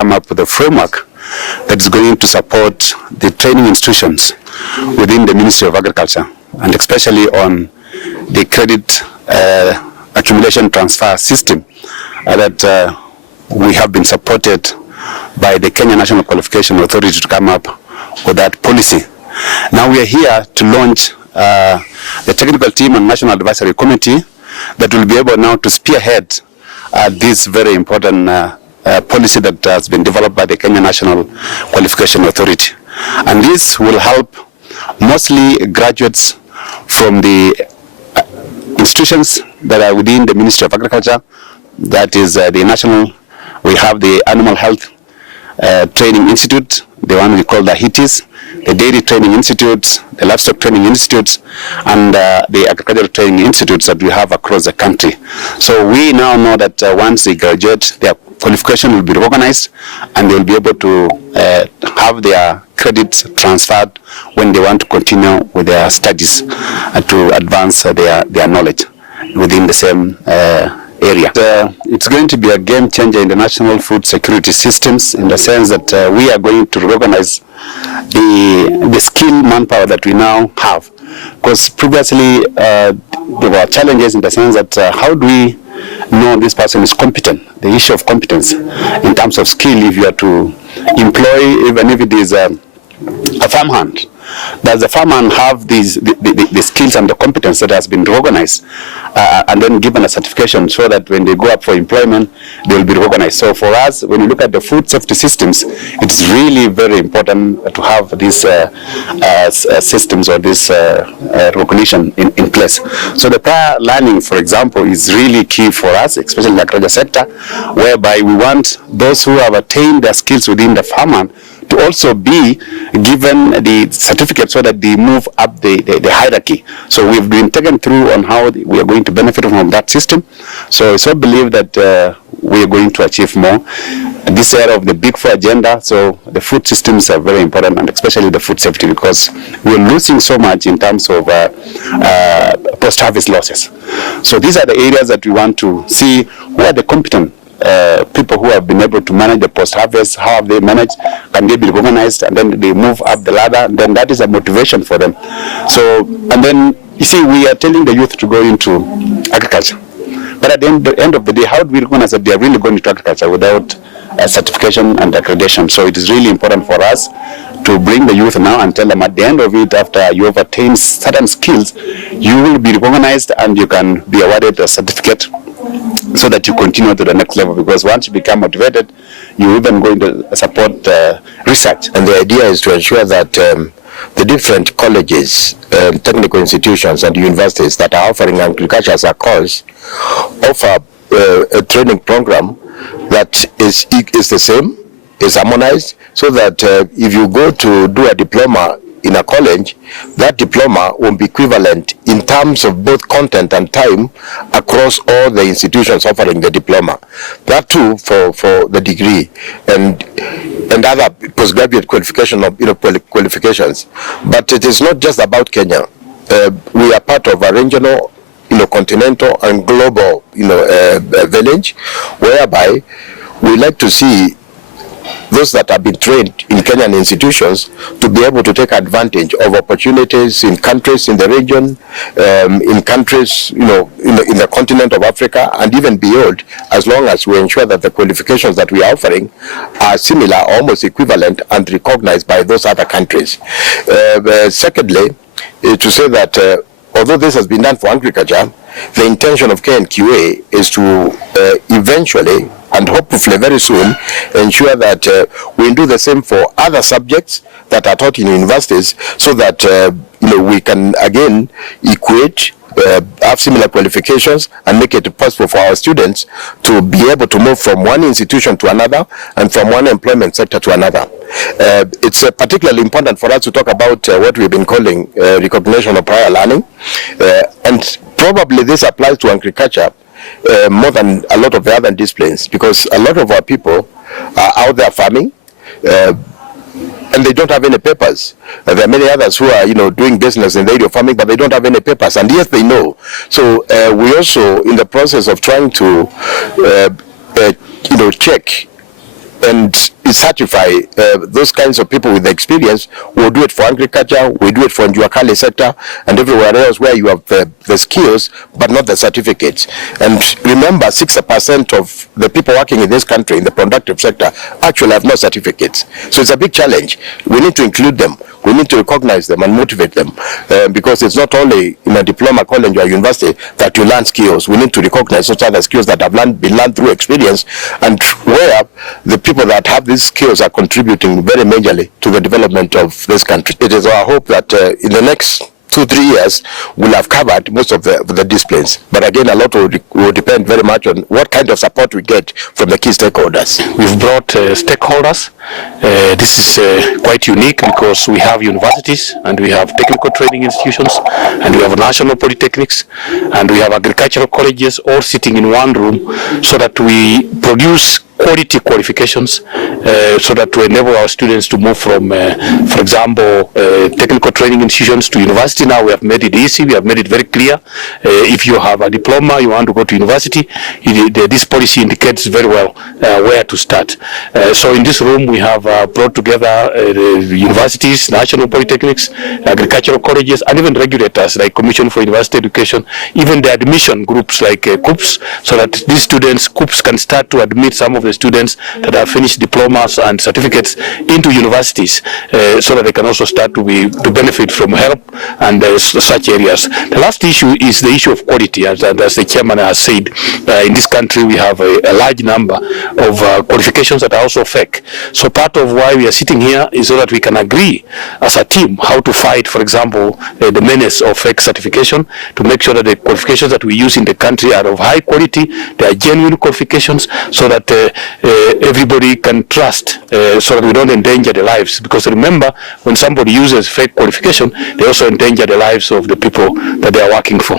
come up with a framework that is going to support the training institutions within the Ministry of Agriculture, and especially on the credit accumulation transfer system that we have been supported by the Kenya National Qualification Authority to come up with that policy. Now we are here to launch the technical team and National Advisory Committee that will be able now to spearhead this very important policy that has been developed by the Kenya National Qualification Authority. And this will help mostly graduates from the institutions that are within the Ministry of Agriculture. That is the national, we have the Animal Health Training Institute, the one we call the HITIS, the Dairy Training Institutes, the Livestock Training Institutes, and the Agricultural Training Institutes that we have across the country. So we now know that once they graduate, their qualification will be recognized and they will be able to have their credits transferred when they want to continue with their studies and to advance their knowledge within the same area. It's going to be a game changer in the national food security systems, in the sense that we are going to recognize the skilled manpower that we now have. Because previously there were challenges in the sense that how do we know this person is competent? The issue of competence in terms of skill, if you are to employ, even if it is a farmhand, does the farmhand have the skills and the competence that has been recognized and then given a certification, so that when they go up for employment, they will be recognized? So for us, when you look at the food safety systems, it's really very important to have these systems or this recognition in place. So the prior learning, for example, is really key for us, especially in the agriculture sector, whereby we want those who have attained their skills within the farmhand to also be given the certificate, so that they move up the hierarchy. So we've been taken through on how we are going to benefit from that system. So I believe that we are going to achieve more. This area of the Big Four agenda, so the food systems are very important, and especially the food safety, because we're losing so much in terms of post-harvest losses. So these are the areas that we want to see who are the competent people who have been able to manage the post-harvest. How have they managed? Can they be recognized? And then they move up the ladder, and then that is a motivation for them. So, and then you see, we are telling the youth to go into agriculture, but at the end of the day, how do we recognize that they are really going into agriculture without certification and accreditation? So it is really important for us to bring the youth now and tell them at the end of it, after you have attained certain skills, you will be recognized and you can be awarded a certificate, so that you continue to the next level. Because once you become motivated, you're even going to support research. And the idea is to ensure that the different colleges, technical institutions and universities that are offering agriculture as a course offer a training program that is the same, is harmonized, so that if you go to do a diploma in a college, that diploma will be equivalent in terms of both content and time across all the institutions offering the diploma. That too for the degree and other postgraduate qualification of qualifications. But it is not just about Kenya. We are part of a regional, continental and global, village, whereby we like to see those that have been trained in Kenyan institutions to be able to take advantage of opportunities in countries in the region, in countries, in the continent of Africa, and even beyond, as long as we ensure that the qualifications that we are offering are similar, almost equivalent, and recognized by those other countries. Secondly, to say that although this has been done for agriculture, the intention of KNQA is to eventually, and hopefully very soon, ensure that we do the same for other subjects that are taught in universities, so that we can again equate, have similar qualifications, and make it possible for our students to be able to move from one institution to another and from one employment sector to another. It's particularly important for us to talk about what we've been calling recognition of prior learning, and probably this applies to agriculture more than a lot of the other disciplines, because a lot of our people are out there farming and they don't have any papers. There are many others who are, doing business in the area of farming, but they don't have any papers, and yes, they know. So we also in the process of trying to, check and certify those kinds of people with experience. We'll do it for agriculture, we do it for Njuakali sector, and everywhere else where you have the skills but not the certificates. And remember, 60% of the people working in this country in the productive sector actually have no certificates. So it's a big challenge. We need to include them. We need to recognize them and motivate them, because it's not only in a diploma college or university that you learn skills. We need to recognize those other skills that have been learned through experience, and where the people that have these skills are contributing very majorly to the development of this country. It is our hope that in the next 2-3 years we'll have covered most of the disciplines. But again, a lot will depend very much on what kind of support we get from the key stakeholders. We've brought stakeholders. This is quite unique because we have universities and we have technical training institutions and we have national polytechnics and we have agricultural colleges all sitting in one room, so that we produce quality qualifications so that to enable our students to move from, for example, technical training institutions to university. Now we have made it easy, we have made it very clear. If you have a diploma, you want to go to university, this policy indicates very well where to start. So in this room we have brought together the universities, national polytechnics, agricultural colleges, and even regulators like Commission for University Education, even the admission groups like COOPs, so that these students, COOPs, can start to admit some of the students that have finished diplomas and certificates into universities, so that they can also start to benefit from help and such areas. The last issue is the issue of quality, as the chairman has said. In this country we have a large number of qualifications that are also fake. So part of why we are sitting here is so that we can agree as a team how to fight, for example, the menace of fake certification, to make sure that the qualifications that we use in the country are of high quality, they are genuine qualifications, so that everybody can trust, so that we don't endanger the lives. Because remember, when somebody uses fake qualification, they also endanger the lives of the people that they are working for.